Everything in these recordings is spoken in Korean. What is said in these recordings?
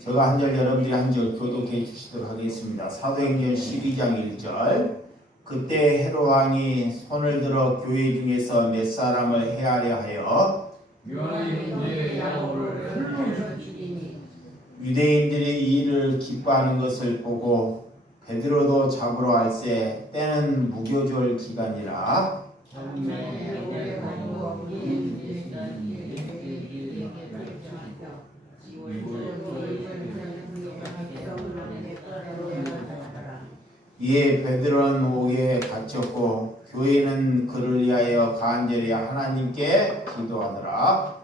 제가 한 절 여러분들이 한 절 교독해 주시도록 하겠습니다. 사도행전 12장 1절. 그때 헤롯 왕이 손을 들어 교회 중에서 몇 사람을 해하려 하여 유대인들이 이 일을 기뻐하는 것을 보고 베드로도 잡으러 갈새 때는 무교절 기간이라 이에 베드로는 옥에 갇혔고 교회는 그를 위하여 간절히 하나님께 기도하더라.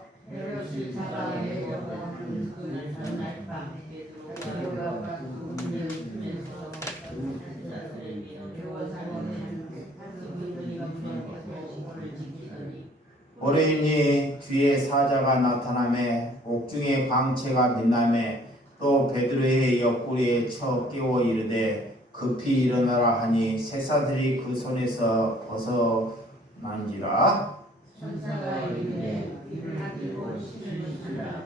오래니 뒤에 사자가 나타나매 옥중에 광채가 빛나매 또 베드로의 옆구리에 쳐 깨워 이르되 급히 일어나라 하니 새사들이 그 손에서 벗어난지라. 천사가 이르되 이를 가지고 신을 주라.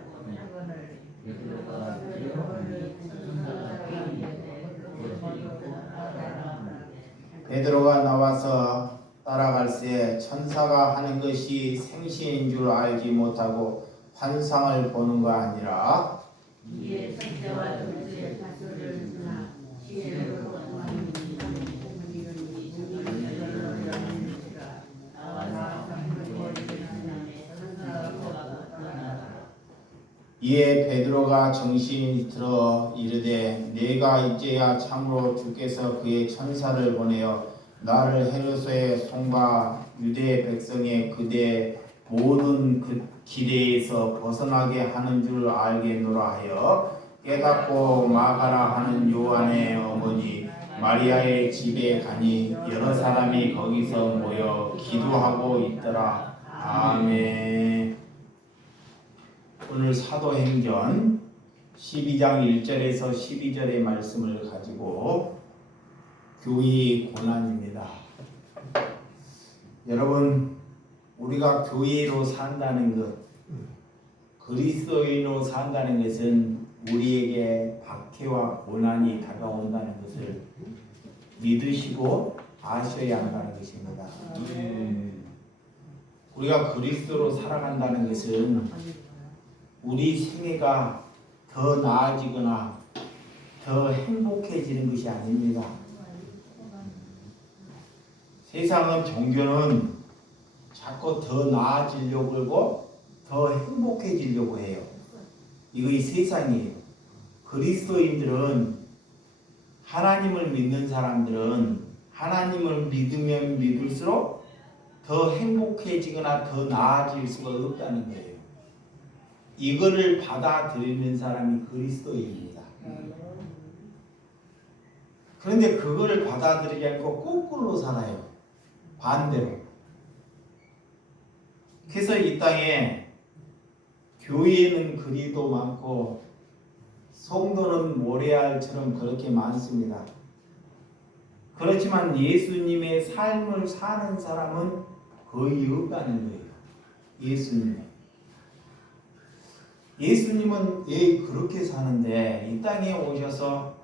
베드로가 나와서 따라갈새 천사가 하는 것이 생시인 줄 알지 못하고 환상을 보는 거 아니라 이에 첫째와 둘째 다소를 주나 지혜로 고통하는 이에 베드로가 정신이 들어 이르되 내가 이제야 참으로 주께서 그의 천사를 보내어 나를 헤롯의 손과 유대 백성의 그대 모든 그 기대에서 벗어나게 하는 줄 알겠노라 하여 깨닫고 마가라 하는 요한의 어머니 마리아의 집에 가니 여러 사람이 거기서 모여 기도하고 있더라. 아멘. 오늘 사도행전 12장 1절에서 12절의 말씀을 가지고 교회의 고난입니다. 여러분, 우리가 교회로 산다는 것, 그리스도인으로 산다는 것은 우리에게 박해와 고난이 다가온다는 것을 믿으시고 아셔야 한다는 것입니다. 우리가 그리스도로 살아간다는 것은 우리 생애가 더 나아지거나 더 행복해지는 것이 아닙니다. 세상은 종교는 자꾸 더 나아지려고 하고 더 행복해지려고 해요. 이거 세상이에요. 그리스도인들은 하나님을 믿는 사람들은 하나님을 믿으면 믿을수록 더 행복해지거나 더 나아질 수가 없다는 거예요. 이거를 받아들이는 사람이 그리스도인입니다. 그런데 그거를 받아들이지 않고 거꾸로 살아요. 반대로. 그래서 이 땅에 교회는 그리도 많고 성도는 모래알처럼 그렇게 많습니다. 그렇지만 예수님의 삶을 사는 사람은 거의 없다는 거예요. 예수님은 왜 그렇게 사는데 이 땅에 오셔서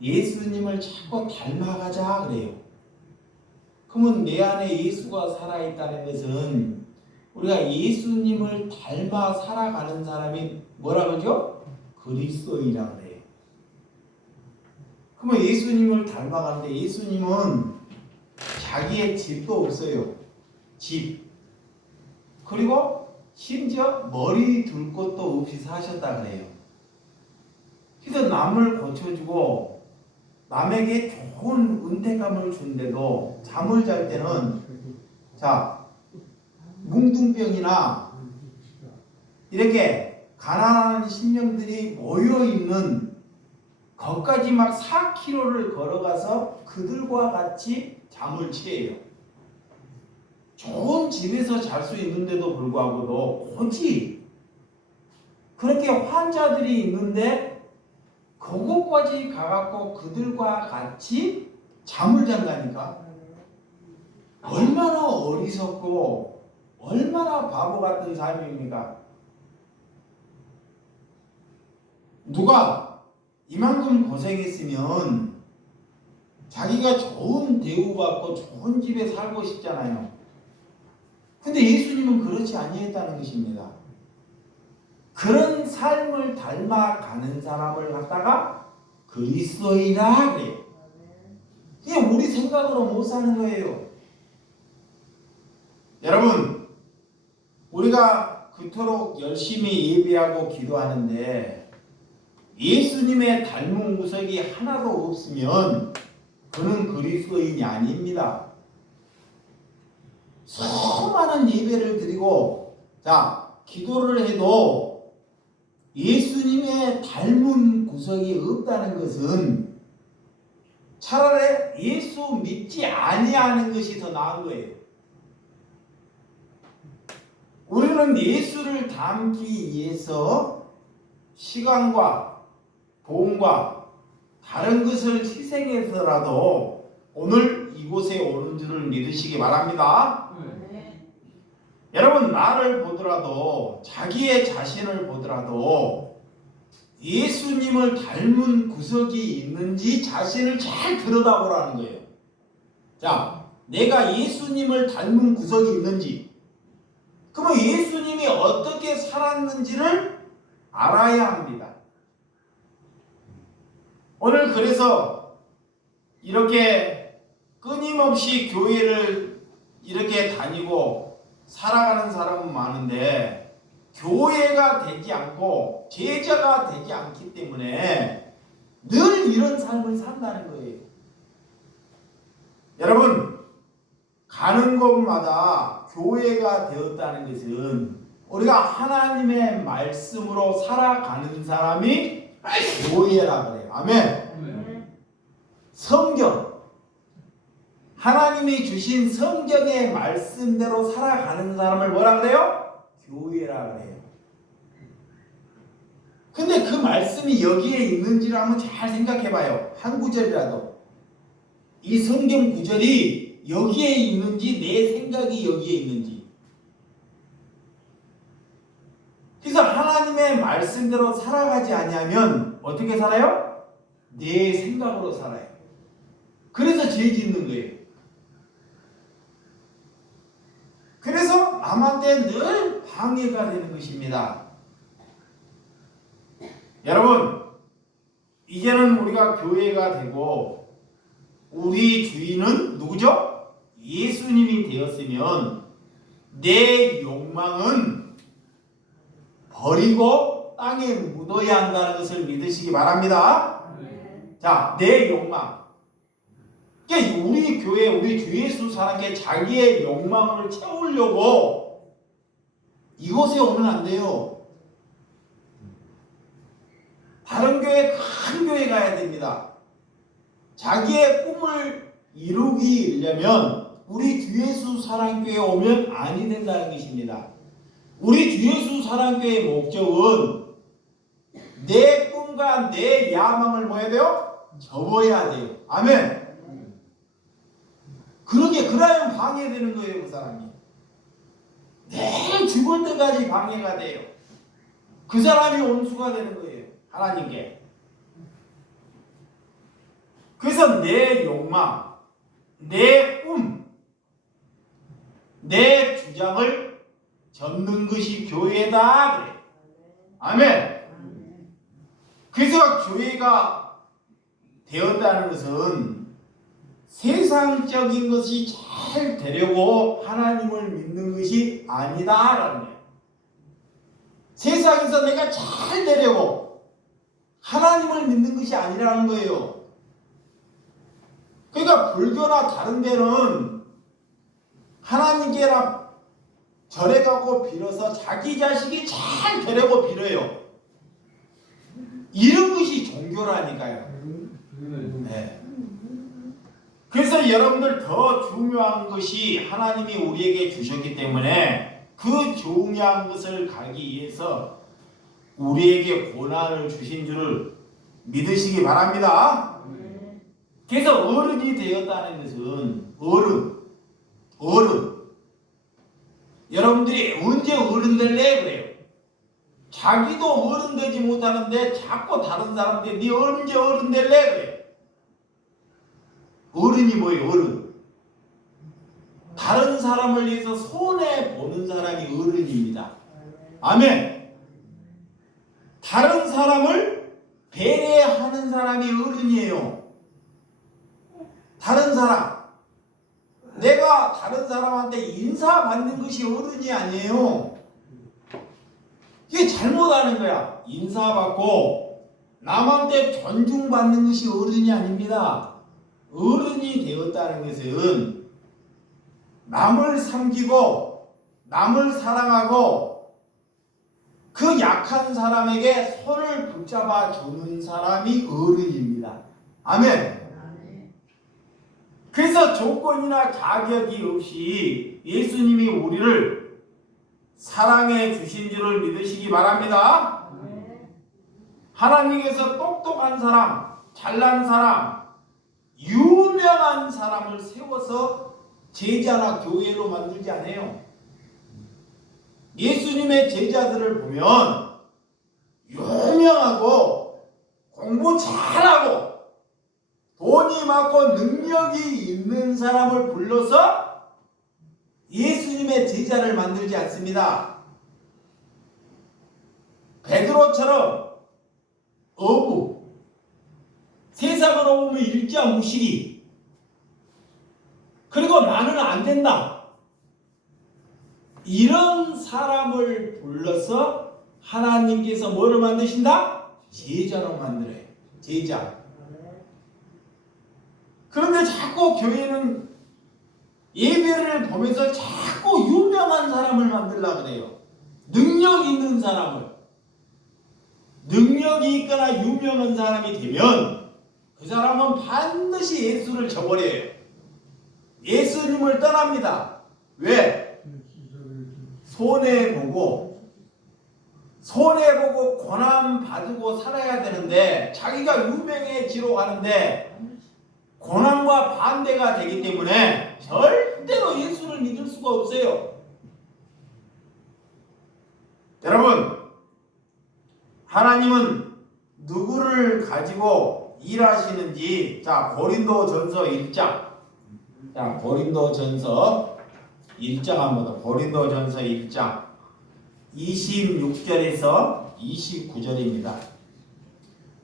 예수님을 자꾸 닮아가자 그래요. 그러면 내 안에 예수가 살아있다는 것은 우리가 예수님을 닮아 살아가는 사람이 뭐라 그러죠? 그리스도인이라고 그래요. 그러면 예수님을 닮아가는데 예수님은 자기의 집도 없어요. 집. 그리고 심지어 머리 둘 곳도 없이 사셨다 그래요. 그래서 남을 고쳐주고 남에게 좋은 은퇴감을 준데도 잠을 잘 때는 뭉둥병이나 이렇게 가난한 심령들이 모여있는 거기까지 막 4km를 걸어가서 그들과 같이 잠을 취해요. 좋은 집에서 잘 수 있는데도 불구하고도 굳이 그렇게 환자들이 있는데 그곳까지 가갖고 그들과 같이 잠을 잔다니까. 얼마나 어리석고 얼마나 바보 같은 삶입니까? 누가 이만큼 고생했으면 자기가 좋은 대우받고 좋은 집에 살고 싶잖아요. 근데 예수님은 그렇지 아니했다는 것입니다. 그런 삶을 닮아가는 사람을 갖다가 그리스도이라 그래요. 이게 우리 생각으로 못 사는 거예요. 여러분, 우리가 그토록 열심히 예배하고 기도하는데 예수님의 닮은 구석이 하나도 없으면 그는 그리스도인이 아닙니다. 수많은 예배를 드리고 기도를 해도 예수님의 닮은 구석이 없다는 것은 차라리 예수 믿지 아니하는 것이 더 나은 거예요. 우리는 예수를 닮기 위해서 시간과 돈과 다른 것을 희생해서라도 오늘 이곳에 오는 줄을 믿으시기 바랍니다. 여러분, 나를 보더라도 자기의 자신을 보더라도 예수님을 닮은 구석이 있는지 자신을 잘 들여다보라는 거예요. 내가 예수님을 닮은 구석이 있는지, 그러면 예수님이 어떻게 살았는지를 알아야 합니다. 오늘 그래서 이렇게 끊임없이 교회를 이렇게 다니고 살아가는 사람은 많은데 교회가 되지 않고 제자가 되지 않기 때문에 늘 이런 삶을 산다는 거예요. 여러분, 가는 곳마다 교회가 되었다는 것은 우리가 하나님의 말씀으로 살아가는 사람이 교회라 그래요. 아멘. 성경, 하나님이 주신 성경의 말씀대로 살아가는 사람을 뭐라 그래요? 교회라 그래요. 근데 그 말씀이 여기에 있는지를 한번 잘 생각해 봐요. 한 구절이라도. 이 성경 구절이 여기에 있는지 내 생각이 여기에 있는지. 그래서 하나님의 말씀대로 살아가지 아니하면 어떻게 살아요? 내 생각으로 살아요. 그래서 죄 짓는 거예요. 그래서 남한테 늘 방해가 되는 것입니다. 여러분, 이제는 우리가 교회가 되고 우리 주인은 누구죠? 예수님이 되었으면 내 욕망은 버리고 땅에 묻어야 한다는 것을 믿으시기 바랍니다. 내 욕망. 그러니까 우리 교회, 우리 주 예수 사랑에 자기의 욕망을 채우려고 이곳에 오면 안 돼요. 다른 교회, 큰 교회 가야 됩니다. 자기의 꿈을 이루려면 우리 주 예수 사랑교회에 오면 아니 된다는 것입니다. 우리 주 예수 사랑교회의 목적은 내 꿈과 내 야망을 뭐 해야 돼요? 접어야 돼요. 아멘. 그러면 방해되는 거예요, 그 사람이. 매일 죽을 때까지 방해가 돼요. 그 사람이 온수가 되는 거예요, 하나님께. 그래서 내 욕망, 내 꿈, 내 주장을 접는 것이 교회다 그래요. 아멘. 그래서 교회가 되었다는 것은 세상적인 것이 잘 되려고 하나님을 믿는 것이 아니다라는 거예요. 세상에서 내가 잘 되려고 하나님을 믿는 것이 아니라는 거예요. 그러니까 불교나 다른 데는 하나님께나 절해갖고 빌어서 자기 자식이 잘 되려고 빌어요. 이런 것이 종교라니까요. 네. 그래서 여러분들 더 중요한 것이 하나님이 우리에게 주셨기 때문에 그 중요한 것을 가기 위해서 우리에게 고난을 주신 줄을 믿으시기 바랍니다. 그래서 어른이 되었다는 것은 어른. 여러분들이 언제 어른 될래 그래요. 자기도 어른 되지 못하는데 자꾸 다른 사람한테 네 언제 어른 될래? 그래. 어른이 뭐예요? 어른. 다른 사람을 위해서 손해보는 사람이 어른입니다. 아멘. 다른 사람을 배려하는 사람이 어른이에요. 다른 사람. 내가 다른 사람한테 인사받는 것이 어른이 아니에요. 이게 잘못하는 거야. 인사받고 남한테 존중받는 것이 어른이 아닙니다. 어른이 되었다는 것은 남을 섬기고 남을 사랑하고 그 약한 사람에게 손을 붙잡아 주는 사람이 어른입니다. 아멘. 그래서 조건이나 자격이 없이 예수님이 우리를 사랑해 주신 줄을 믿으시기 바랍니다. 하나님께서 똑똑한 사람, 잘난 사람, 유명한 사람을 세워서 제자나 교회로 만들지 않아요. 예수님의 제자들을 보면 유명하고 공부 잘하고 돈이 많고 능력이 있는 사람을 불러서 예수님의 제자를 만들지 않습니다. 베드로처럼 어부, 세상으로 보면 일자무식이, 그리고 나는 안 된다, 이런 사람을 불러서 하나님께서 뭐를 만드신다? 제자로 만들어요. 제자. 그런데 자꾸 교회는 예배를 보면서 자꾸 유명한 사람을 만들려고 그래요. 능력 있는 사람을. 능력이 있거나 유명한 사람이 되면 그 사람은 반드시 예수를 저버려요. 예수님을 떠납니다. 왜? 손해보고 고난받고 살아야 되는데 자기가 유명해지러 가는데 고난과 반대가 되기 때문에 절대로 예수를 믿을 수가 없어요. 여러분, 하나님은 누구를 가지고 일하시는지, 자, 고린도전서 1장. 자, 고린도전서 1장 한번 더. 고린도전서 1장 26절에서 29절입니다.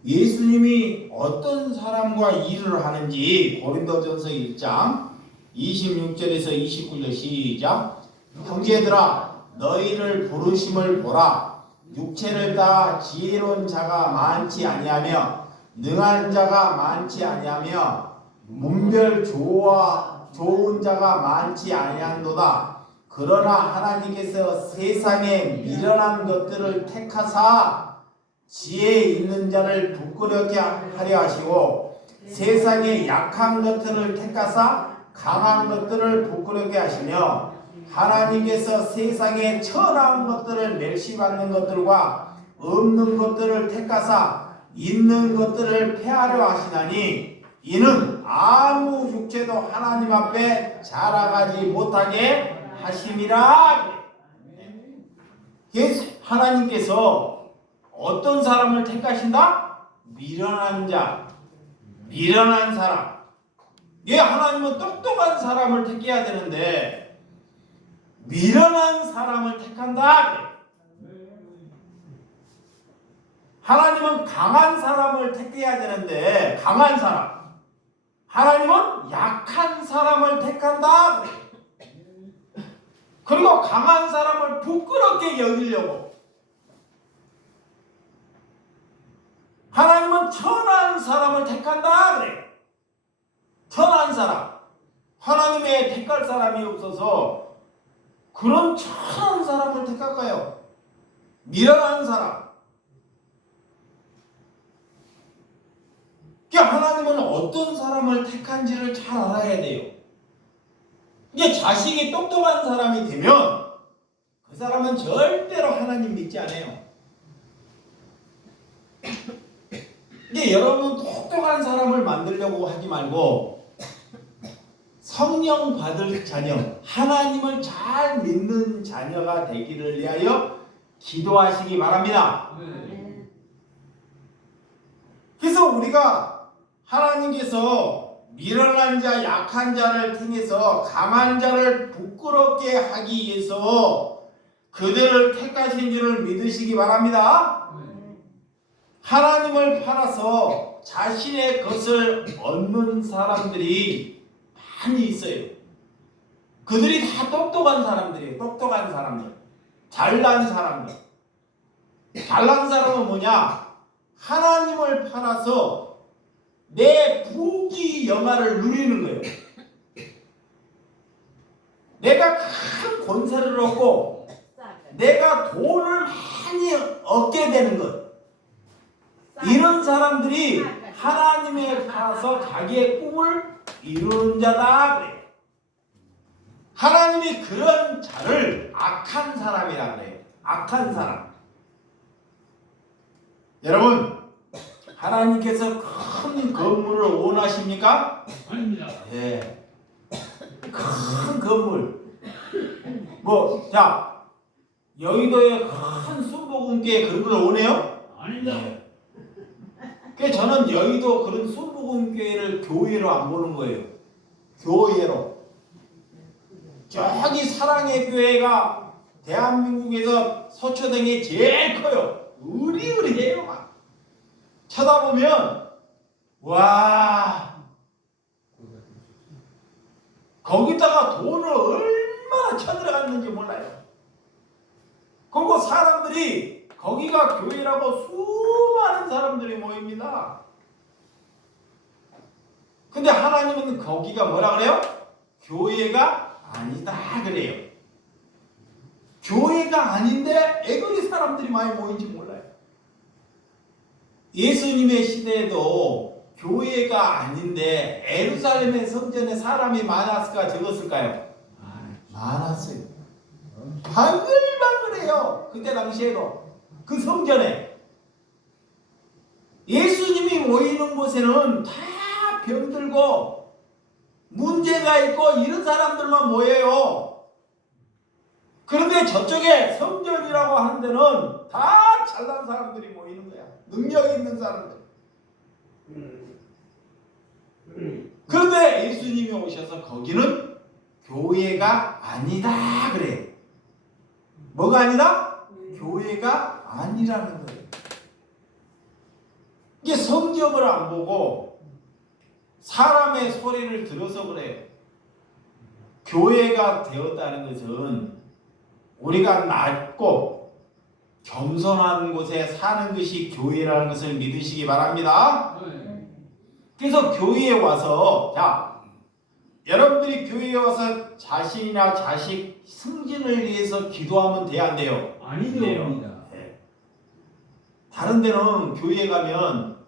예수님이 어떤 사람과 일을 하는지 고린도전서 1장 26절에서 29절 시작. 형제들아, 너희를 부르심을 보라. 육체를 다 지혜로운 자가 많지 아니하며 능한 자가 많지 아니하며 문별 좋은 자가 많지 아니한도다. 그러나 하나님께서 세상에 미련한 것들을 택하사 지혜 있는 자를 부끄럽게 하려 하시고 세상에 약한 것들을 택하사 강한 것들을 부끄럽게 하시며 하나님께서 세상에 천한 것들을 멸시받는 것들과 없는 것들을 택하사 있는 것들을 폐하려 하시나니 이는 아무 육체도 하나님 앞에 자라가지 못하게 하심이라. 하나님께서 어떤 사람을 택하신다? 미련한 자, 미련한 사람. 하나님은 똑똑한 사람을 택해야 되는데 미련한 사람을 택한다. 하나님은 강한 사람을 택해야 되는데 강한 사람. 하나님은 약한 사람을 택한다. 그리고 강한 사람을 부끄럽게 여기려고. 하나님은 천한 사람을 택한다 그래. 천한 사람. 하나님의 택할 사람이 없어서 그런 천한 사람을 택할까요? 미련한 사람. 하나님은 어떤 사람을 택한지를 잘 알아야 돼요. 자식이 똑똑한 사람이 되면 그 사람은 절대로 하나님 믿지 않아요. 여러분 똑똑한 사람을 만들려고 하지 말고 성령 받을 자녀, 하나님을 잘 믿는 자녀가 되기를 위하여 기도하시기 바랍니다. 아멘. 그래서 우리가 하나님께서 미련한 자, 약한 자를 통해서 강한 자를 부끄럽게 하기 위해서 그들을 택하신 줄을 믿으시기 바랍니다. 하나님을 팔아서 자신의 것을 얻는 사람들이 많이 있어요. 그들이 다 똑똑한 사람들이에요. 똑똑한 사람들. 잘난 사람들. 잘난 사람은 뭐냐? 하나님을 팔아서 내 부귀 영화를 누리는 거예요. 내가 큰 권세를 얻고 내가 돈을 많이 얻게 되는 것. 이런 사람들이 하나님에 팔아서 자기의 꿈을 이루는 자다 그래요. 하나님이 그런 자를 악한 사람이라 그래요. 악한 사람. 여러분, 하나님께서 큰 건물을 원하십니까? 아닙니다. 예. 큰 건물. 자, 여의도에 큰 순복음교회 그런 걸 원해요? 아닙니다. 예. 그래서 저는 여의도 그런 순복음교회를 교회로 안 보는 거예요. 교회로. 저기 사랑의 교회가 대한민국에서 서초동에 제일 커요. 으리으리해요. 막. 쳐다보면 와, 거기다가 돈을 얼마나 쳐들어갔는지 몰라요. 그리고 사람들이 거기가 교회라고 수많은 사람들이 모입니다. 근데 하나님은 거기가 뭐라 그래요? 교회가 아니다 그래요. 교회가 아닌데 애거리 사람들이 많이 모인지 몰라요. 예수님의 시대에도 교회가 아닌데 예루살렘의 성전에 사람이 많았을까 적었을까요? 많았어요. 바글바글해요. 그때 당시에도 그 성전에 예수님이 모이는 곳에는 다 병들고 문제가 있고 이런 사람들만 모여요. 그런데 저쪽에 성전이라고 하는 데는 다 잘난 사람들이 모이는 거야. 능력 있는 사람들. 그런데 예수님이 오셔서 거기는 교회가 아니다 그래요. 뭐가 아니다? 교회가 아니라는 거예요. 이게 성경을 안 보고 사람의 소리를 들어서 그래요. 교회가 되었다는 것은 우리가 낮고 겸손한 곳에 사는 것이 교회라는 것을 믿으시기 바랍니다. 그래서 교회에 와서 여러분들이 교회에 와서 자신이나 자식 승진을 위해서 기도하면 돼야 안 돼요? 아니죠. 네. 다른 데는 교회에 가면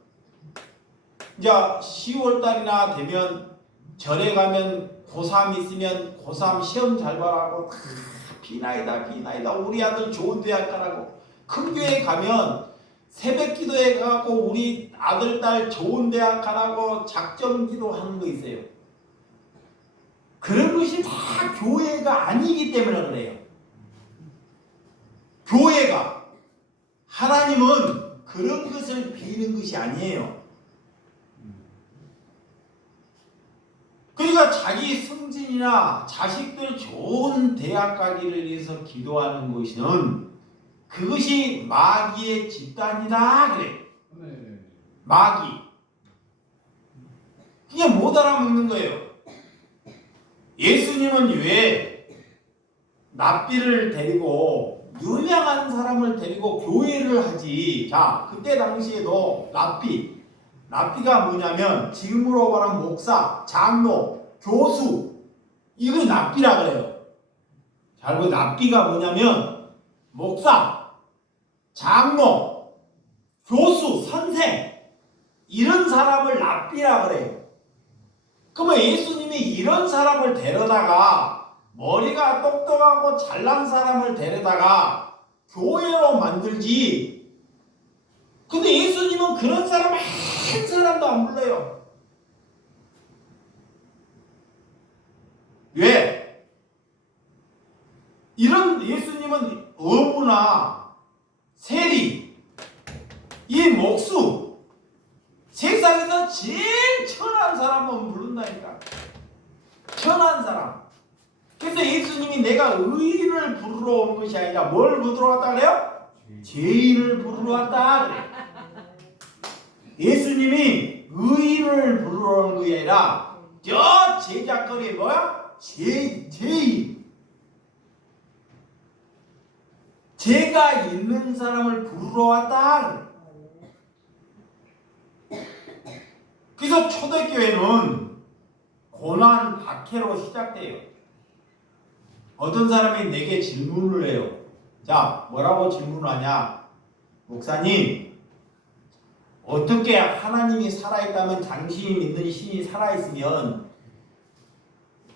이제 10월 달이나 되면 절에 가면 고3 있으면 고3 시험 잘 봐라고 다 비나이다 우리 아들 좋은 대학 가라고. 큰 교회 가면 새벽 기도회 가고 우리 아들 딸 좋은 대학 가라고 작정 기도하는 거 있어요. 그런 것이 다 교회가 아니기 때문에 그래요. 교회가 하나님은 그런 것을 비는 것이 아니에요. 그러니까 자기 승진이나 자식들 좋은 대학 가기를 위해서 기도하는 것은 그것이 마귀의 집단이다 그래. 마귀. 그게 못 알아먹는 거예요. 예수님은 왜 랍비를 데리고 유명한 사람을 데리고 교회를 하지? 자, 그때 당시에도 랍비가 뭐냐면 지금으로 말하면 목사, 장로, 교수, 이거 랍비라 그래요. 자, 그 랍비가 뭐냐면 목사, 장로, 교수, 선생 이런 사람을 랍비라 그래요. 그러면 예수님이 이런 사람을 데려다가 머리가 똑똑하고 잘난 사람을 데려다가 교회로 만들지. 근데 예수님은 그런 사람 한 사람도 안 불러요. 왜? 이런 예수님은 어부나 네 목수, 세상에서 제일 천한 사람은 부른다니까. 천한 사람. 그래서 예수님이 내가 의인을 부르러 온 것이 아니라 뭘 부르러 왔다 그래요? 죄인을 부르러 왔다 그래. 예수님이 의인을 부르러 온 것이 아니라 저 제작거리 뭐야? 죄인. 죄가 있는 사람을 부르러 왔다. 그래서 초대교회는 고난 박해로 시작돼요. 어떤 사람이 내게 질문을 해요. 자, 뭐라고 질문을 하냐? 목사님, 어떻게 하나님이 살아있다면 당신이 믿는 신이 살아있으면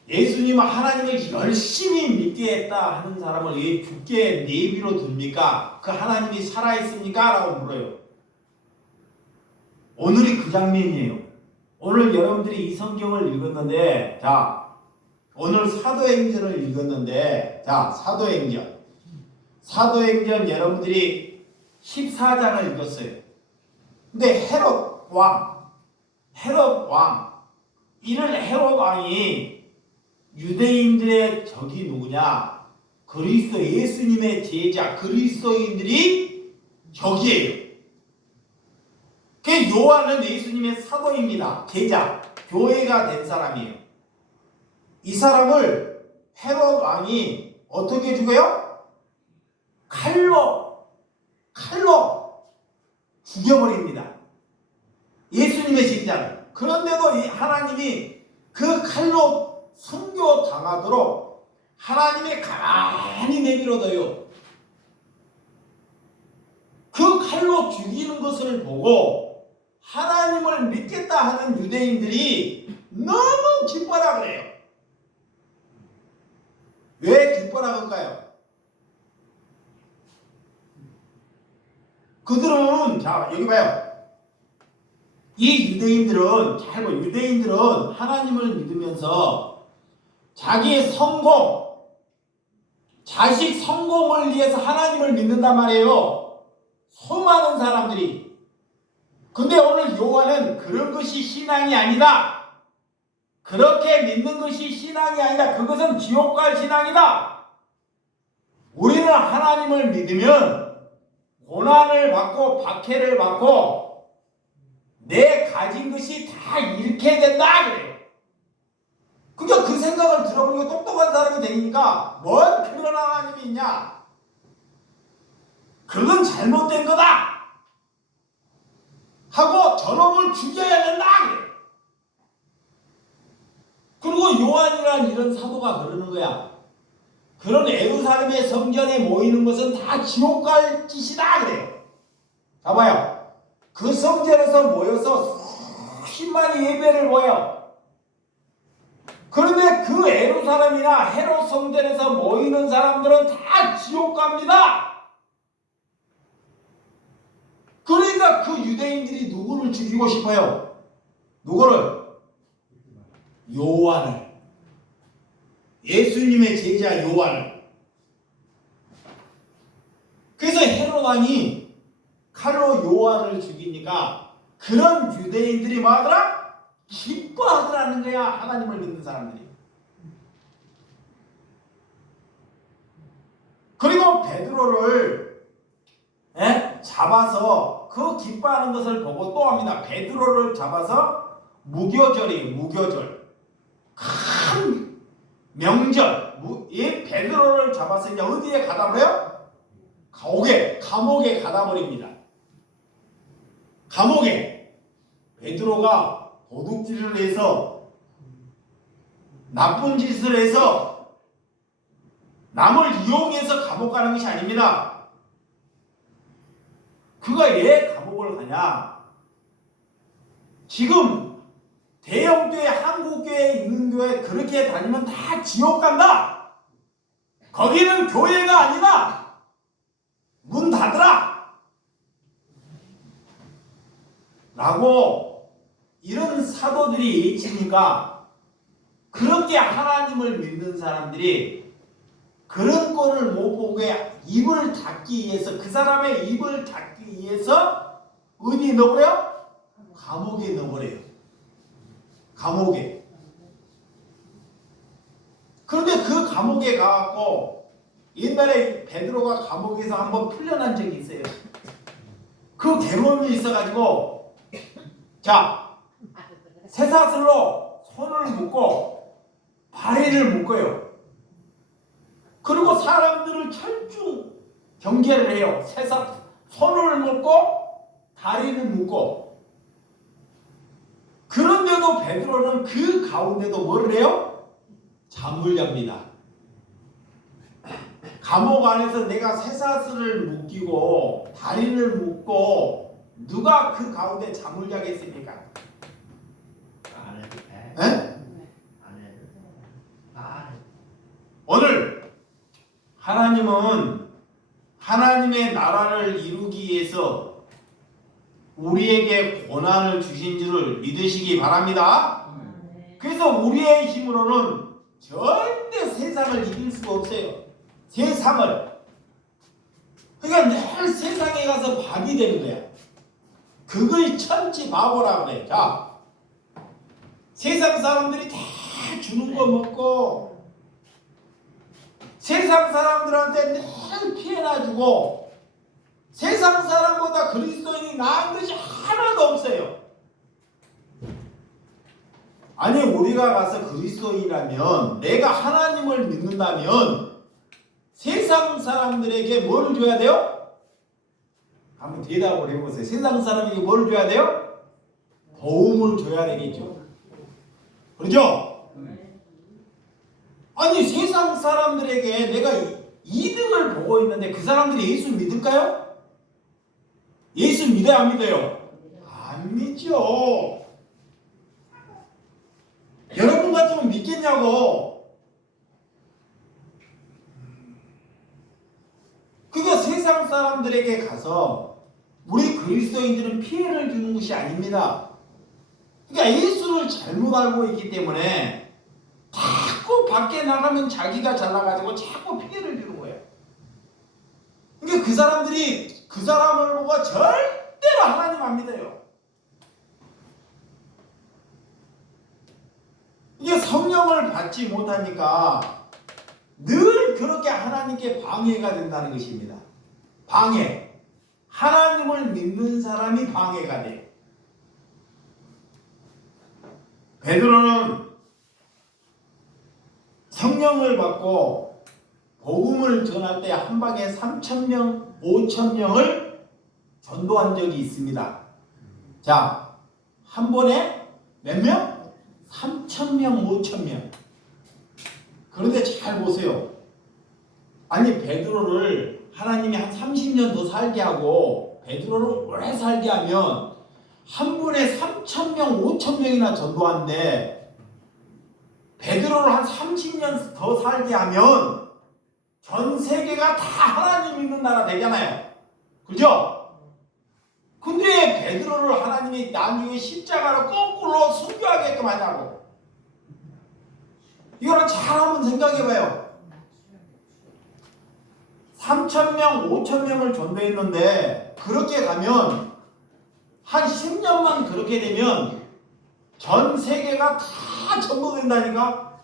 예수님은 하나님을 열심히 믿게 했다 하는 사람을 왜 죽게 내비로 둡니까? 그 하나님이 살아있습니까? 라고 물어요. 오늘이 그 장면이에요. 오늘 여러분들이 이 성경을 읽었는데, 자, 오늘 사도행전을 읽었는데, 자, 사도행전 여러분들이 14장을 읽었어요. 근데 헤롯 왕, 이를 헤롯 왕이 유대인들의 적이 누구냐? 그리스도 예수님의 제자 그리스도인들이 적이에요. 그 요한은 예수님의 사도입니다. 제자, 교회가 된 사람이에요. 이 사람을 헤롯 왕이 어떻게 죽여요? 칼로 죽여버립니다. 예수님의 제자를. 그런데도 하나님이 그 칼로 순교 당하도록 하나님이 가만히 내버려둬요. 그 칼로 죽이는 것을 보고 하나님을 믿겠다 하는 유대인들이 너무 기뻐라 그래요. 왜 기뻐라 그럴까요? 그들은, 자, 여기 봐요. 이 유대인들은, 잘 봐요. 유대인들은 하나님을 믿으면서 자기의 성공, 자식 성공을 위해서 하나님을 믿는단 말이에요. 수많은 사람들이. 근데 오늘 요한은 그런 것이 신앙이 아니다. 그렇게 믿는 것이 신앙이 아니다. 그것은 지옥 갈 신앙이다. 우리는 하나님을 믿으면 고난을 받고 박해를 받고 내 가진 것이 다 잃게 된다 그래요. 그러니까 그 생각을 들어보니까 똑똑한 사람이 되니까 뭔 그런 하나님이 있냐? 그건 잘못된 거다 하고 저놈을 죽여야 된다 그래요. 그리고 요한이란 이런 사도가 그러는 거야. 그런 예루살렘의 성전에 모이는 것은 다 지옥 갈 짓이다 그래요. 봐봐요. 그 성전에서 모여서 수십만이 예배를 모여. 그런데 그 예루살렘이나 헤롯 성전에서 모이는 사람들은 다 지옥 갑니다. 그러니까 그 유대인들이 누구를 죽이고 싶어요? 누구를? 요한을. 예수님의 제자 요한을. 그래서 헤롯 왕이 칼로 요한을 죽이니까 그런 유대인들이 뭐하더라? 기뻐하더라는 거야. 하나님을 믿는 사람들이. 그리고 베드로를 잡아서 그 기뻐하는 것을 보고 또 합니다. 베드로를 잡아서 무교절. 큰 명절. 이 베드로를 잡아서 이제 어디에 가다 버려요? 감옥에 가다 버립니다. 감옥에. 베드로가 도둑질을 해서 나쁜 짓을 해서 남을 이용해서 감옥 가는 것이 아닙니다. 그가 왜 감옥을 가냐? 지금 대형교회, 한국교회에 있는 교회 그렇게 다니면 다 지옥 간다. 거기는 교회가 아니다. 문 닫으라. 라고 이런 사도들이 외치니까 그렇게 하나님을 믿는 사람들이 그런 꼴을 못 보게 입을 닫기 위해서, 그 사람의 입을 닫기 위해서 어디에 넣어버려요? 감옥에 넣어버려요. 감옥에. 그런데 그 감옥에 가갖고 옛날에 베드로가 감옥에서 한번 풀려난 적이 있어요. 그 경험이 있어가지고 자 쇠사슬로 손을 묶고 발에를 묶어요. 그리고 사람들을 철중 경계를 해요. 손을 묶고 다리를 묶고. 그런데도 베드로는 그 가운데도 뭐를 해요? 잠을 잡니다. 감옥 안에서 내가 쇠사슬을 묶이고 다리를 묶고 누가 그 가운데 잠을 자겠습니까? 안 해도 돼. 에? 안 해도 돼. 안 해도 오늘 하나님은 하나님의 나라를 이루기 위해서 우리에게 고난을 주신 줄을 믿으시기 바랍니다. 그래서 우리의 힘으로는 절대 세상을 이길 수가 없어요. 세상을. 그러니까 늘 세상에 가서 밥이 되는 거야. 그걸 천지 바보라 그래. 자, 세상 사람들이 다 주는 거 먹고 세상 사람들한테 늘 피해나 주고 세상 사람보다 그리스도인이 나은 것이 하나도 없어요. 아니 우리가 가서 그리스도인이라면 내가 하나님을 믿는다면 세상 사람들에게 뭘 줘야 돼요? 한번 대답을 해보세요. 세상 사람에게 뭘 줘야 돼요? 도움을 줘야 되겠죠. 그렇죠? 아니 세상 사람들에게 내가 이득을 보고 있는데 그 사람들이 예수 믿을까요? 예수 믿어요 안 믿어요? 안 믿죠. 여러분 같으면 믿겠냐고. 그러니까 세상 사람들에게 가서 우리 그리스도인들은 피해를 주는 것이 아닙니다. 그러니까 예수를 잘못 알고 있기 때문에 자꾸 밖에 나가면 자기가 잘나가지고 자꾸 피해를 주는 거예요. 그러니까 그 사람들이 그 사람을 보고 절대로 하나님 안 믿어요. 이게 성령을 받지 못하니까 늘 그렇게 하나님께 방해가 된다는 것입니다. 방해. 하나님을 믿는 사람이 방해가 돼요. 베드로는 성령을 받고 복음을 전할 때 한 방에 3,000명, 5,000명을 전도한 적이 있습니다. 자, 한 번에 몇 명? 3,000명, 5,000명. 그런데 잘 보세요. 아니 베드로를 하나님이 한 30년 더 살게 하고 베드로를 오래 살게 하면 한 번에 3,000명, 5,000명이나 전도하는데 베드로를 한 30년 더 살게 하면 전 세계가 다 하나님 믿는 나라 되잖아요. 그죠? 근데 베드로를 하나님이 나중에 십자가로 거꾸로 순교하게끔 하냐고. 이거는 잘 한번 생각해봐요. 3,000명, 5,000명을 전도했는데 그렇게 가면 한 10년만 그렇게 되면 전 세계가 다 전도된다니까?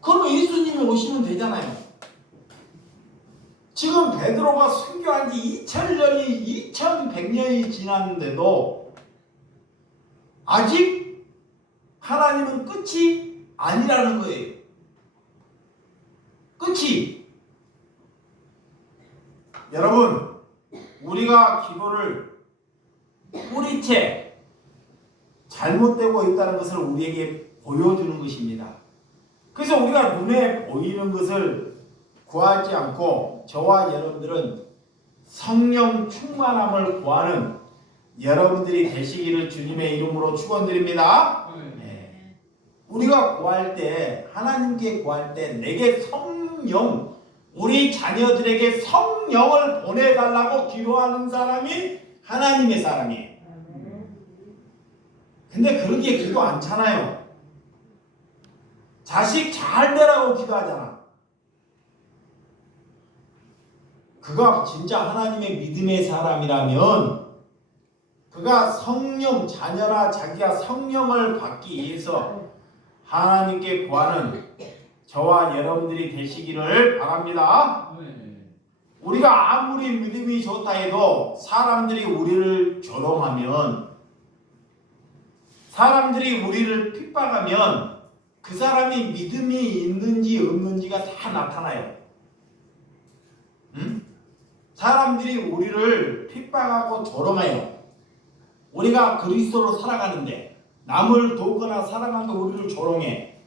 그럼 예수님이 오시면 되잖아요. 지금 베드로가 순교한 지 2000년이 2100년이 지났는데도 아직 하나님은 끝이 아니라는 거예요. 끝이. 여러분, 우리가 기도를 뿌리채 잘못되고 있다는 것을 우리에게 보여주는 것입니다. 그래서 우리가 눈에 보이는 것을 구하지 않고 저와 여러분들은 성령 충만함을 구하는 여러분들이 되시기를 주님의 이름으로 축원드립니다. 네. 우리가 구할 때 하나님께 구할 때 내게 성령, 우리 자녀들에게 성령을 보내달라고 기도하는 사람이 하나님의 사람이에요. 근데 그렇게 기도 않잖아요. 자식 잘 되라고 기도하잖아. 그가 진짜 하나님의 믿음의 사람이라면 그가 성령 자녀라 자기가 성령을 받기 위해서 하나님께 구하는 저와 여러분들이 되시기를 바랍니다. 우리가 아무리 믿음이 좋다 해도 사람들이 우리를 조롱하면, 사람들이 우리를 핍박하면 그 사람이 믿음이 있는지 없는지가 다 나타나요. 응? 사람들이 우리를 핍박하고 조롱해요. 우리가 그리스도로 살아가는데 남을 돕거나 사랑하는 우리를 조롱해.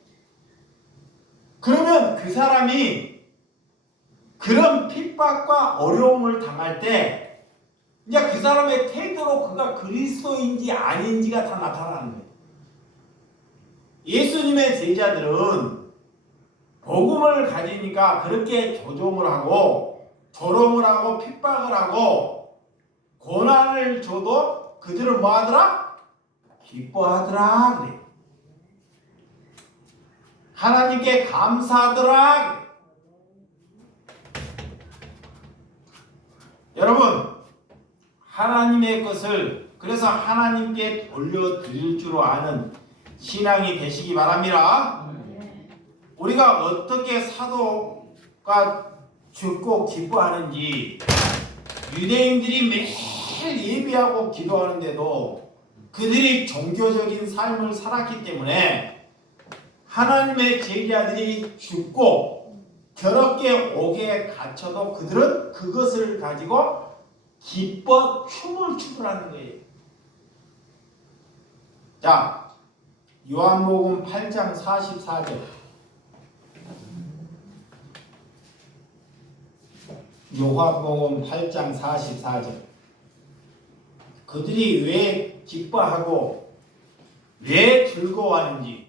그러면 그 사람이 그런 핍박과 어려움을 당할 때 이제 그 사람의 태도로 그가 그리스도인지 아닌지가 다 나타나는 거예요. 예수님의 제자들은 복음을 가지니까 그렇게 조종을 하고 조롱을 하고 핍박을 하고 고난을 줘도 그들은 뭐 하더라? 기뻐하더라 그래. 하나님께 감사하더라 그래. 여러분, 하나님의 것을 그래서 하나님께 돌려드릴 줄 아는 신앙이 되시기 바랍니다. 우리가 어떻게 사도가 죽고 기뻐하는지, 유대인들이 매일 예배하고 기도하는데도 그들이 종교적인 삶을 살았기 때문에 하나님의 제자들이 죽고 더럽게 옥에 갇혀도 그들은 그것을 가지고 기뻐 춤을 추더라는 거예요. 자, 요한복음 8장 44절. 요한복음 8장 44절. 그들이 왜 기뻐하고 왜 즐거워하는지,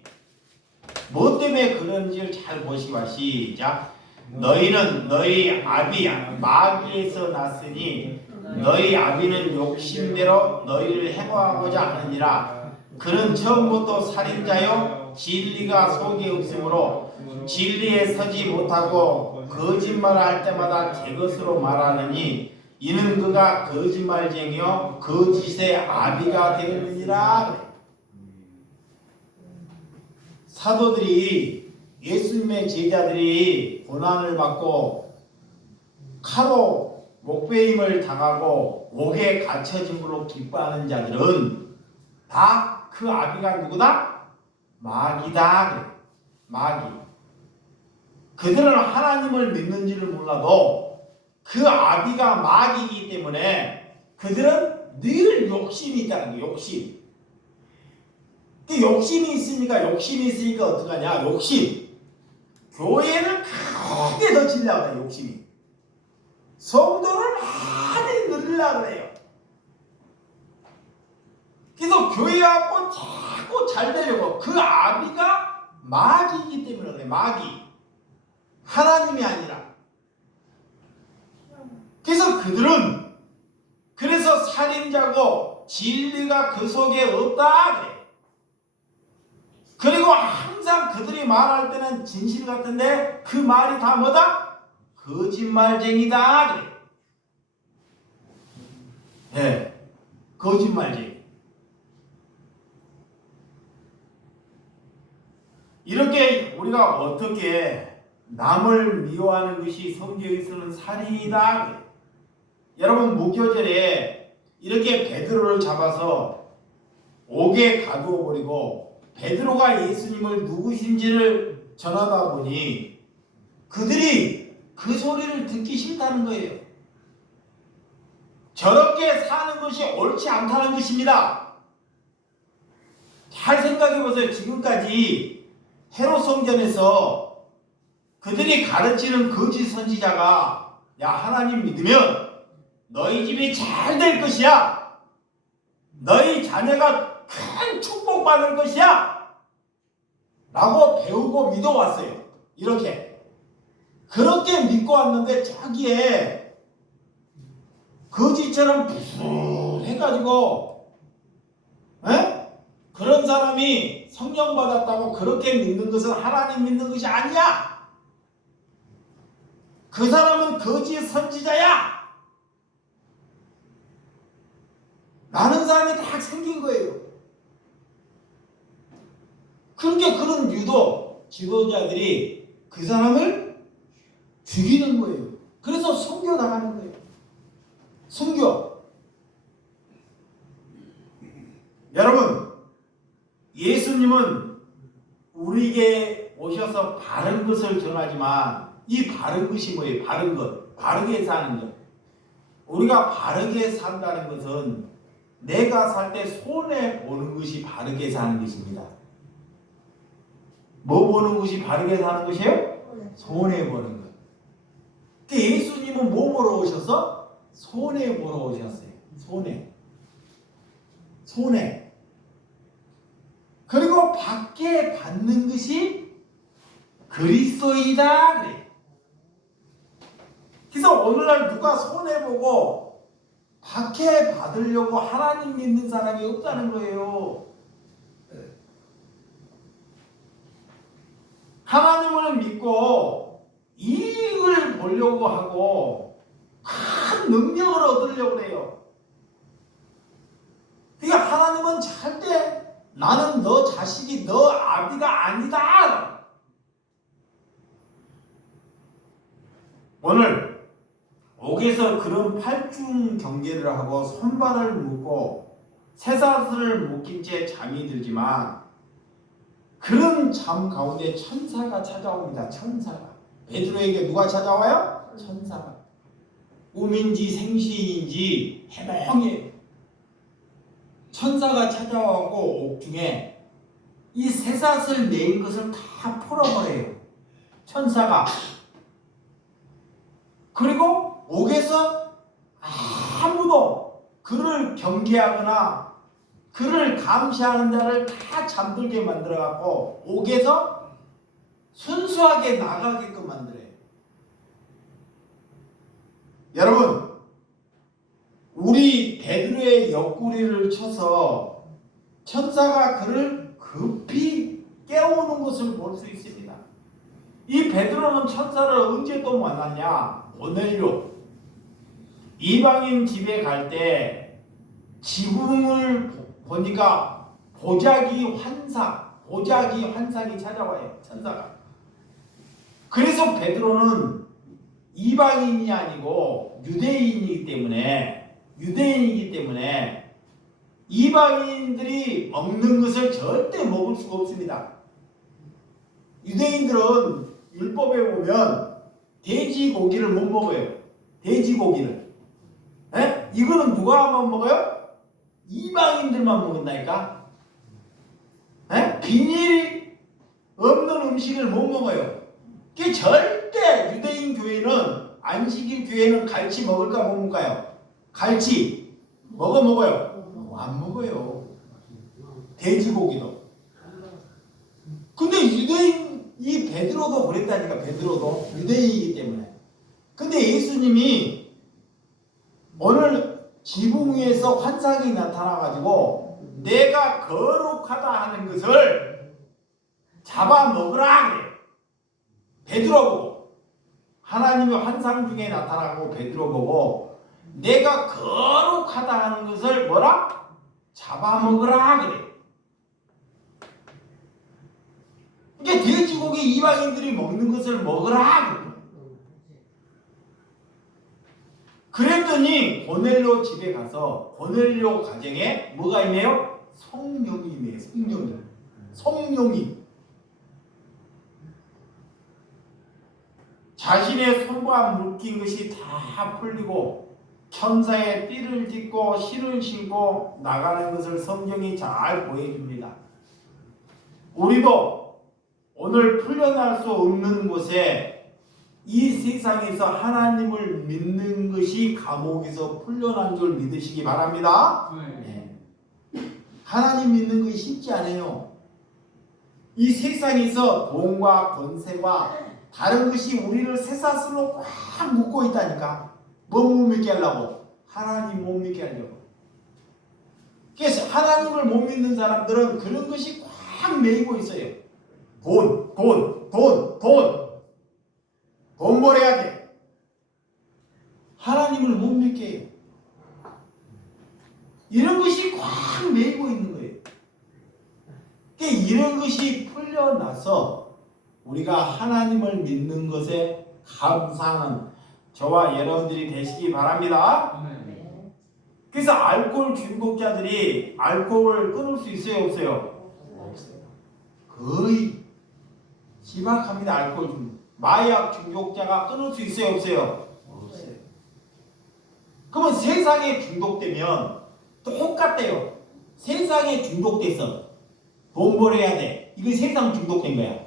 뭐 때문에 그런지를 잘 보시기. 시작. 너희는 너희 아비 마귀에서 났으니 너희 아비는 욕심대로 너희를 해고하고자 하느니라. 그는 처음부터 살인자요 진리가 속에 없으므로 진리에 서지 못하고 거짓말을 할 때마다 제 것으로 말하느니 이는 그가 거짓말쟁이요 거짓의 아비가 되느니라. 사도들이, 예수님의 제자들이 고난을 받고 칼로 목베임을 당하고 옥에 갇혀진 걸로 기뻐하는 자들은 다 그 아비가 누구다? 마귀다. 마귀. 그들은 하나님을 믿는지를 몰라도 그 아비가 마귀이기 때문에 그들은 늘 욕심이 있다는 거예요. 욕심. 욕심이 있으니까 어떡하냐? 욕심. 교회를 크게 더 지려고 해요. 욕심이. 성도를 많이 늘리려고 해요. 그래서 교회 갖고 자꾸 잘 되려고. 그 아비가 마귀이기 때문에 그래. 마귀. 하나님이 아니라. 그래서 그들은 그래서 살인자고 진리가 그 속에 없다 그래. 그리고 항상 그들이 말할 때는 진실 같은데 그 말이 다 뭐다? 거짓말쟁이다 그래. 네, 거짓말쟁이. 이렇게 우리가 어떻게 남을 미워하는 것이 성경에서는 살인이다 그래. 여러분, 무교절에 이렇게 베드로를 잡아서 옥에 가두어 버리고 베드로가 예수님을 누구신지를 전하다 보니 그들이 그 소리를 듣기 싫다는 거예요. 저렇게 사는 것이 옳지 않다는 것입니다. 잘 생각해 보세요. 지금까지 헤롯 성전에서 그들이 가르치는 거짓 선지자가 야, 하나님 믿으면 너희 집이 잘 될 것이야. 너희 자녀가 큰 축복받을 것이야. 라고 배우고 믿어왔어요. 이렇게. 그렇게 믿고 왔는데 자기의 거짓처럼 부수해가지고 그런 사람이 성령 받았다고 그렇게 믿는 것은 하나님 믿는 것이 아니야. 그 사람은 거짓 선지자야. 많은 사람이 다 생긴 거예요. 그러니까 그런 유도 지도자들이 그 사람을 죽이는 거예요. 그래서 순교 당하는 거예요. 순교. 여러분, 예수님은 우리에게 오셔서 바른 것을 전하지만 이 바른 것이 뭐예요? 바른 것. 바르게 사는 것. 우리가 바르게 산다는 것은 내가 살 때 손해 보는 것이 바르게 사는 것입니다. 뭐 보는 것이 바르게 사는 것이에요? 손해 보는 것. 예수님은 뭐 보러 오셔서? 손해 보러 오셨어요. 손해. 그리고 받게 받는 것이 그리스도이다 그래. 그래서 오늘날 누가 손해보고 받게 받으려고 하나님 믿는 사람이 없다는 거예요. 하나님을 믿고 이익을 보려고 하고 큰 능력을 얻으려고 해요. 그러니까 하나님은 절대 나는 너 자식이 너 아비가 아니다. 오늘 옥에서 그런 팔중 경계를 하고 손발을 묶고 쇠사슬을 묶인 채 잠이 들지만 그런 잠 가운데 천사가 찾아옵니다. 천사가. 베드로에게 누가 찾아와요? 천사가. 꿈인지 생시인지 해몽해. 천사가 찾아와고 옥중에 이 쇠사슬 매인 것을 다 풀어버려요. 천사가. 그리고 옥에서 아무도 그를 경계하거나 그를 감시하는 자를 다 잠들게 만들어갖고 옥에서 순수하게 나가게끔 만들어요. 여러분, 우리 베드로의 옆구리를 쳐서 천사가 그를 급히 깨우는 것을 볼 수 있습니다. 이 베드로는 천사를 언제 또 만났냐? 고넬료. 이방인 집에 갈 때 지붕을 보니까 보자기 환상이 찾아와요. 천사가. 그래서 베드로는 이방인이 아니고 유대인이기 때문에 이방인들이 먹는 것을 절대 먹을 수가 없습니다. 유대인들은 율법에 보면 돼지고기를 못 먹어요. 돼지고기를. 에? 이거는 누가 못 먹어요? 이방인들만 먹는다니까. 에? 비닐 없는 음식을 못 먹어요. 그게 절대 유대인 교회는 안식일 교회는 갈치 먹을까 못 먹을까요? 갈치 먹어요? 안 먹어요. 돼지고기도. 근데 유대인 이 베드로도 그랬다니까. 베드로도 유대인이기 때문에. 근데 예수님이 오늘 지붕 위에서 환상이 나타나가지고 내가 거룩하다 하는 것을 잡아먹으라 그래. 베드로 보고. 하나님의 환상 중에 나타나고 베드로 보고 내가 거룩하다 하는 것을 뭐라? 잡아먹으라 그래. 이게 돼지고기 이방인들이 먹는 것을 먹으라 그래. 그랬더니 고넬료 집에 가서 고넬료 가정에 뭐가 있네요? 성령이 있네요. 성령이. 자신의 손과 묶인 것이 다 풀리고 천사의 띠를 딛고 실을 신고 나가는 것을 성경이 잘 보여줍니다. 우리도 오늘 풀려날 수 없는 곳에 이 세상에서 하나님을 믿는 것이 감옥에서 풀려난 줄 믿으시기 바랍니다. 네. 하나님 믿는 것이 쉽지 않아요. 이 세상에서 돈과 권세와 다른 것이 우리를 쇠사슬로 꽉 묶고 있다니까. 뭐 못 믿게 하려고? 하나님 못 믿게 하려고. 그래서 하나님을 못 믿는 사람들은 그런 것이 꽉 매이고 있어요. 돈 벌어야 돼. 하나님을 못 믿게 해요. 이런 것이 꽉 메이고 있는 거예요. 그러니까 이런 것이 풀려나서 우리가 하나님을 믿는 것에 감사하는 저와 여러분들이 되시기 바랍니다. 그래서 알코올 중독자들이 알코올을 끊을 수 있어요, 없어요? 없어요. 거의 심각합니다. 알코올 중독. 마약 중독자가 끊을 수 있어요, 없어요? 없어요. 그러면 세상에 중독되면 똑같대요. 세상에 중독돼서 돈 벌어야 돼. 이거 세상 중독된 거야.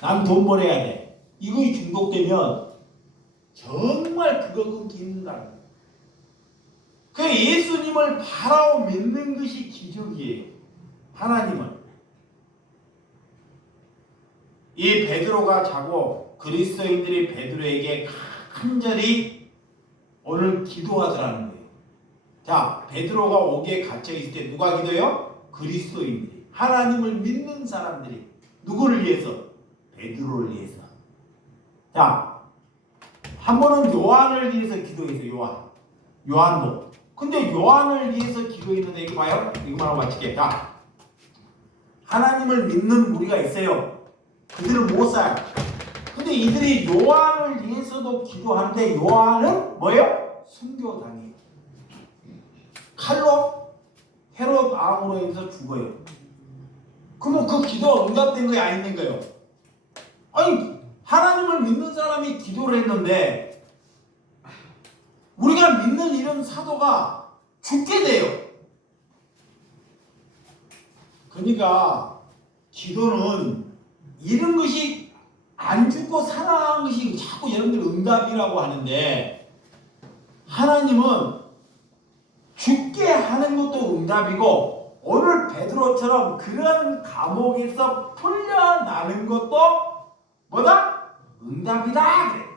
난 돈 벌어야 돼. 이거 중독되면 정말 그거 끊기 힘들다. 그 예수님을 바라고 믿는 것이 기적이에요. 하나님을. 이 베드로가 자고 그리스도인들이 베드로에게 간절히 오늘 기도하더라는 거예요. 자, 베드로가 옥에 갇혀 있을 때 누가 기도해요? 그리스도인들이. 하나님을 믿는 사람들이. 누구를 위해서? 베드로를 위해서. 자, 한 번은 요한을 위해서 기도했어요. 요한도. 근데 요한을 위해서 기도했는데 이거 봐요. 이거만 하고 마칠게. 자, 하나님을 믿는 무리가 있어요. 그들은 못 살아요. 근데 이들이 요한을 위해서도 기도하는데 요한은 뭐예요? 순교당해요. 칼로 헤롯 왕으로 인해서 죽어요. 그러면 그 기도가 응답된 거야, 안 있는 거예요? 아니, 하나님을 믿는 사람이 기도를 했는데 우리가 믿는 이런 사도가 죽게 돼요. 그러니까 기도는 이런 것이 안 죽고 살아난 것이 자꾸 여러분들 응답이라고 하는데 하나님은 죽게 하는 것도 응답이고 오늘 베드로처럼 그런 감옥에서 풀려나는 것도 뭐다? 응답이다. 그래.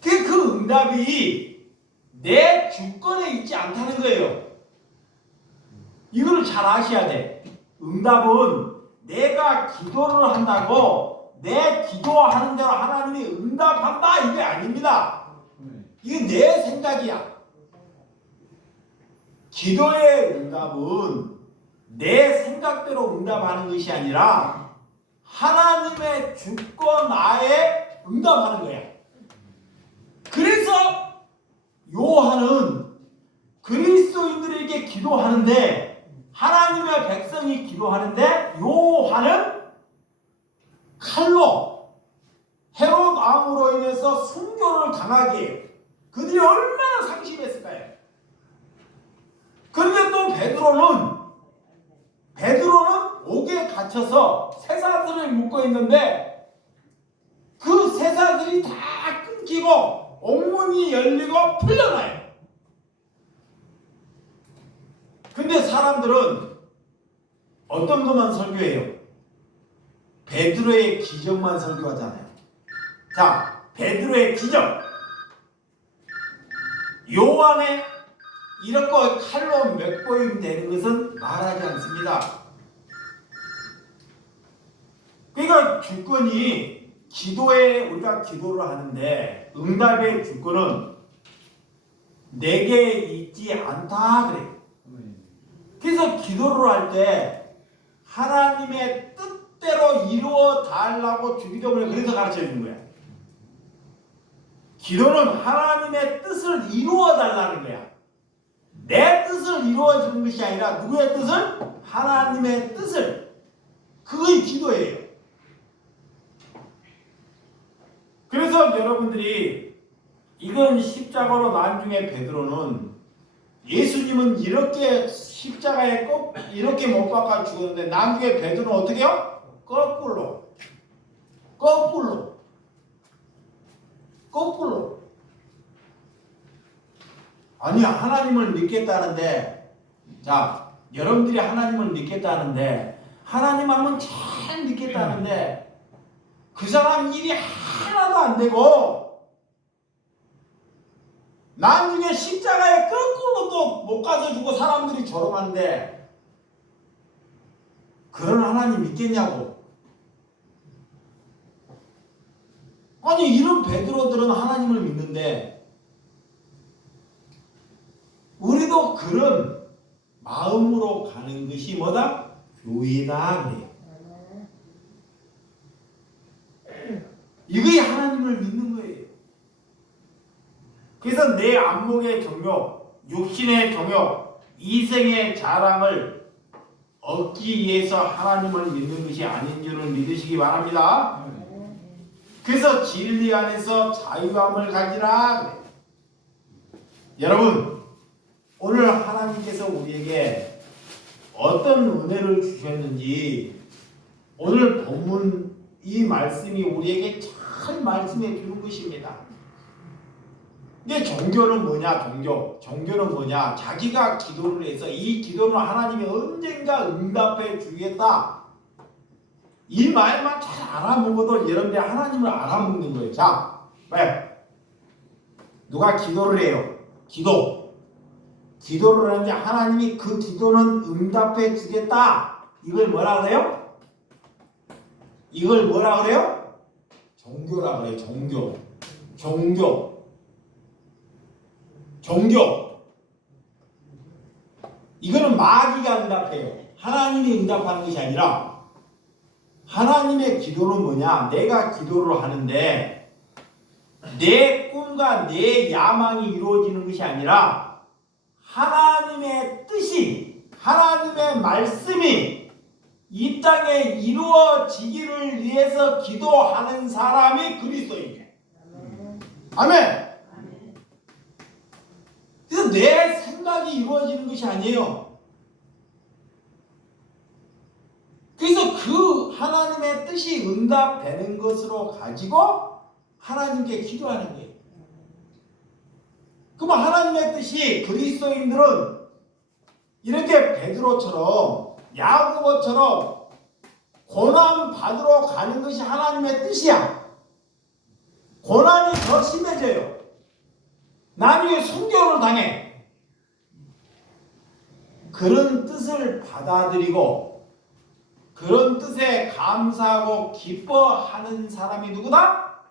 그 응답이 내 주권에 있지 않다는 거예요. 이걸 잘 아셔야 돼. 응답은 내가 기도를 한다고 내 기도하는 대로 하나님이 응답한다 이게 아닙니다. 이게 내 생각이야. 기도의 응답은 내 생각대로 응답하는 것이 아니라 하나님의 주권 하에 응답하는 거야. 그래서 요한은 그리스도인들에게 기도하는데 하나님의 백성이 기도하는데 요한은 칼로 헤롯 왕으로 인해서 순교를 당하게 해요. 그들이 얼마나 상심했을까요? 그런데 또 베드로는 옥에 갇혀서 쇠사슬을 묶고 있는데 그 쇠사슬이 다 끊기고 옥문이 열리고 풀려나요. 근데 사람들은 어떤 것만 설교해요? 베드로의 기적만 설교하잖아요. 자, 베드로의 기적. 요한의 이렇게 칼로 몇 되는 것은 말하지 않습니다. 그러니까 주권이 기도에 우리가 기도를 하는데 응답의 주권은 내게 있지 않다 그래요. 그래서 기도를 할 때 하나님의 뜻대로 이루어 달라고 주기도문을 그래서 가르쳐 주는 거야. 기도는 하나님의 뜻을 이루어 달라는 거야. 내 뜻을 이루어 주는 것이 아니라 누구의 뜻을? 하나님의 뜻을. 그것이 기도예요. 그래서 여러분들이 이건 십자가로 나중에 베드로는 예수님은 이렇게 십자가에 꼭 이렇게 못 박아 죽었는데 나중에 베드로는 어떻게 해요? 거꾸로 아니 하나님을 믿겠다는데 자 여러분들이 하나님을 믿겠다는데 하나님 하면 잘 믿겠다는데 그 사람 일이 하나도 안 되고 나중에 십자가에 거꾸로 또 못 가서 죽고 사람들이 조롱하는데 그런 하나님 믿겠냐고. 아니 이런 베드로들은 하나님을 믿는데 우리도 그런 마음으로 가는 것이 뭐다? 교회다 그래요. 이게 하나님을 믿는 거예요. 그래서 내 안목의 경욕, 육신의 경욕, 이생의 자랑을 얻기 위해서 하나님을 믿는 것이 아닌 줄을 믿으시기 바랍니다. 그래서 진리 안에서 자유함을 가지라 그래요. 여러분, 오늘 하나님께서 우리에게 어떤 은혜를 주셨는지 오늘 본문 이 말씀이 우리에게 잘 말씀해 주는 것입니다. 이게 종교는 뭐냐? 종교는 뭐냐? 자기가 기도를 해서 이 기도는 하나님이 언젠가 응답해 주겠다. 이 말만 잘 알아먹어도 여러분들 하나님을 알아먹는 거예요. 자, 왜? 누가 기도를 해요? 기도를 하는데 하나님이 그 기도는 응답해 주겠다. 이걸 뭐라 그래요? 이걸 뭐라 그래요? 종교라 그래요. 종교. 이거는 마귀가 응답해요. 하나님이 응답하는 것이 아니라 하나님의 기도는 뭐냐? 내가 기도를 하는데 내 꿈과 내 야망이 이루어지는 것이 아니라 하나님의 뜻이, 하나님의 말씀이 이 땅에 이루어지기를 위해서 기도하는 사람이 그리스도인이에요. 아멘. 그래서 내 생각이 이루어지는 것이 아니에요. 그래서 그 하나님의 뜻이 응답되는 것으로 가지고 하나님께 기도하는 거예요. 그럼 하나님의 뜻이 그리스도인들은 이렇게 베드로처럼 야고보처럼 고난 받으러 가는 것이 하나님의 뜻이야. 고난이 더 심해져요. 나중에 순교를 당해. 그런 뜻을 받아들이고 그런 뜻에 감사하고 기뻐하는 사람이 누구다?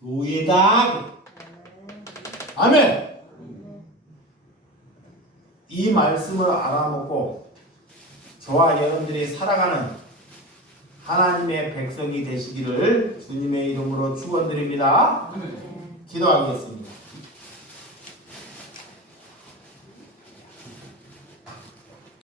교회다. 아멘. 이 말씀을 알아먹고 저와 여러분들이 살아가는 하나님의 백성이 되시기를 주님의 이름으로 축원드립니다. 기도하겠습니다.